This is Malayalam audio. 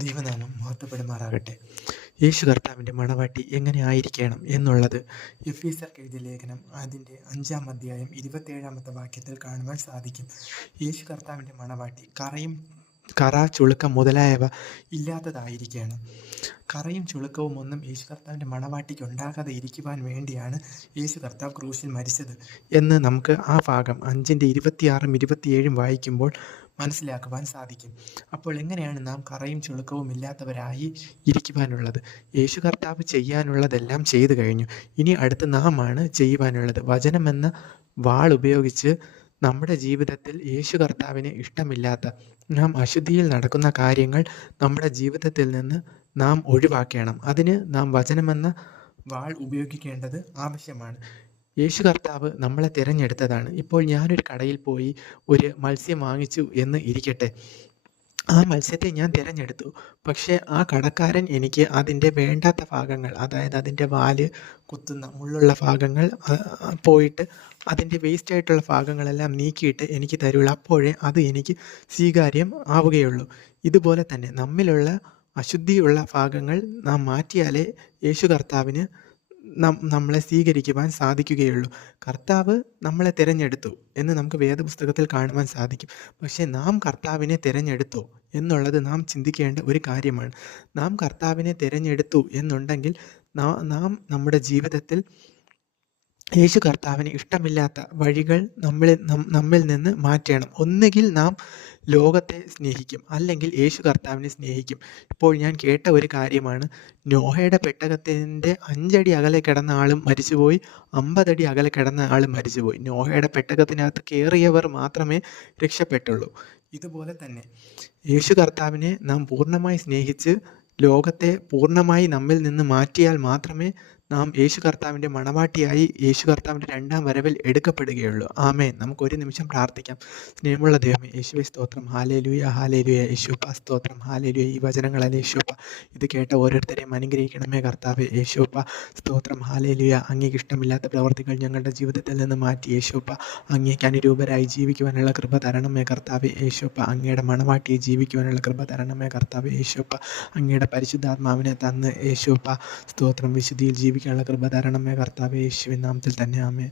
ദൈവനാമം മഹത്വപ്പെടുമാറാകട്ടെ. യേശു കർത്താവിൻ്റെ മണവാട്ടി എങ്ങനെ ആയിരിക്കണം എന്നുള്ളത് എഫീസർക്ക് എഴുതിയ ലേഖനം അതിൻ്റെ 5-ാം അധ്യായം 27-ാമത്തെ വാക്യത്തിൽ കാണുവാൻ സാധിക്കും. യേശു കർത്താവിൻ്റെ മണവാട്ടി കറ, ചുളുക്കം മുതലായവ ഇല്ലാത്തതായിരിക്കണം. കറയും ചുളുക്കവും ഒന്നും യേശു കർത്താവിൻ്റെ മണവാട്ടിക്ക് ഉണ്ടാകാതെ ഇരിക്കുവാൻ വേണ്ടിയാണ് യേശു കർത്താവ് ക്രൂശിൽ മരിച്ചത് എന്ന് നമുക്ക് ആ ഭാഗം 5-ന്റെ 26-27 വായിക്കുമ്പോൾ മനസ്സിലാക്കുവാൻ സാധിക്കും. അപ്പോൾ എങ്ങനെയാണ് നാം കറയും ചുളുക്കവും ഇല്ലാത്തവരായി ഇരിക്കുവാനുള്ളത്? യേശു കർത്താവ് ചെയ്യാനുള്ളതെല്ലാം ചെയ്തു കഴിഞ്ഞു. ഇനി അടുത്ത് നാം ആണ് ചെയ്യുവാനുള്ളത്. വചനമെന്ന വാൾ ഉപയോഗിച്ച് നമ്മുടെ ജീവിതത്തിൽ യേശു കർത്താവിന് ഇഷ്ടമില്ലാത്ത നാം അശുദ്ധിയിൽ നടക്കുന്ന കാര്യങ്ങൾ നമ്മുടെ ജീവിതത്തിൽ നിന്ന് നാം ഒഴിവാക്കണം. അതിന് നാം വചനമെന്ന വാൾ ഉപയോഗിക്കേണ്ടത് ആവശ്യമാണ്. യേശു കർത്താവ് നമ്മളെ തിരഞ്ഞെടുത്തതാണ്. ഇപ്പോൾ ഞാനൊരു കടയിൽ പോയി ഒരു മത്സ്യം വാങ്ങിച്ചു എന്ന് ഇരിക്കട്ടെ. ആ മത്സ്യത്തെ ഞാൻ തിരഞ്ഞെടുത്തു. പക്ഷേ ആ കടക്കാരൻ എനിക്ക് അതിൻ്റെ വേണ്ടാത്ത ഭാഗങ്ങൾ, അതായത് അതിൻ്റെ വാല് കുത്തുന്ന മുള്ളുള്ള ഭാഗങ്ങൾ പോയിട്ട് അതിൻ്റെ വേസ്റ്റായിട്ടുള്ള ഭാഗങ്ങളെല്ലാം നീക്കിയിട്ട് എനിക്ക് തരുള്ളൂ. അപ്പോഴേ അത് എനിക്ക് സ്വീകാര്യം ആവുകയുള്ളൂ. ഇതുപോലെ തന്നെ നമ്മിലുള്ള അശുദ്ധിയുള്ള ഭാഗങ്ങൾ നാം മാറ്റിയാലേ യേശു കർത്താവിന് നമ്മളെ സ്വീകരിക്കുവാൻ സാധിക്കുകയുള്ളൂ. കർത്താവ് നമ്മളെ തിരഞ്ഞെടുത്തു എന്ന് നമുക്ക് വേദപുസ്തകത്തിൽ കാണുവാൻ സാധിക്കും. പക്ഷേ നാം കർത്താവിനെ തിരഞ്ഞെടുത്തോ എന്നുള്ളത് നാം ചിന്തിക്കേണ്ട ഒരു കാര്യമാണ്. നാം കർത്താവിനെ തിരഞ്ഞെടുത്തു എന്നുണ്ടെങ്കിൽ നാം നമ്മുടെ ജീവിതത്തിൽ യേശു കർത്താവിന് ഇഷ്ടമില്ലാത്ത വഴികൾ നമ്മിൽ നിന്ന് മാറ്റണം. ഒന്നുകിൽ നാം ലോകത്തെ സ്നേഹിക്കും, അല്ലെങ്കിൽ യേശു കർത്താവിനെ സ്നേഹിക്കും. ഇപ്പോൾ ഞാൻ കേട്ട ഒരു കാര്യമാണ്, നോഹയുടെ പെട്ടകത്തിൻ്റെ 5 അടി അകലെ കിടന്ന ആളും മരിച്ചുപോയി, 50 അടി അകലെ കിടന്ന ആളും മരിച്ചുപോയി. നോഹയുടെ പെട്ടകത്തിനകത്ത് കയറിയവർ മാത്രമേ രക്ഷപ്പെട്ടുള്ളൂ. ഇതുപോലെ തന്നെ യേശു കർത്താവിനെ നാം പൂർണ്ണമായി സ്നേഹിച്ച് ലോകത്തെ പൂർണ്ണമായി നമ്മിൽ നിന്ന് മാറ്റിയാൽ മാത്രമേ നാം യേശു കർത്താവിൻ്റെ മണവാട്ടിയായി യേശു കർത്താവിൻ്റെ 2-ാം വരവിൽ എടുക്കപ്പെടുകയുള്ളൂ. ആമേൻ. നമുക്കൊരു നിമിഷം പ്രാർത്ഥിക്കാം. സ്നേഹമുള്ള ദൈവമേ, യേശുവേ സ്തോത്രം. Hallelujah, hallelujah. യേശുപ്പ സ്തോത്രം. ഹാലേലൂയ. ഈ വചനങ്ങളല്ലേ യേശുപ്പ, ഇത് കേട്ട ഓരോരുത്തരെയും അനുഗ്രഹിക്കണമേ കർത്താവേ. യേശുപ്പ സ്തോത്രം. ഹാലേലൂയ. അങ്ങേക്ക് ഇഷ്ടമില്ലാത്ത പ്രവർത്തികൾ ഞങ്ങളുടെ ജീവിതത്തിൽ നിന്ന് മാറ്റി യേശുപ്പ അങ്ങേക്ക് അനുരൂപരായി ജീവിക്കുവാനുള്ള കൃപ തരണമേ കർത്താവേ. യേശുപ്പ അങ്ങയുടെ മണവാട്ടിയെ ജീവിക്കുവാനുള്ള കൃപ തരണമേ കർത്താവേ. യേശുപ്പ അങ്ങയുടെ പരിശുദ്ധാത്മാവിനെ തന്ന് യേശുപ്പ സ്തോത്രം വിശുദ്ധിയിൽ ജീവിക്കാനുള്ള കൃപ തരണമേ കർത്താവേ. യേശുവിൻ നാമത്തിൽ തന്നെ ആമേൻ.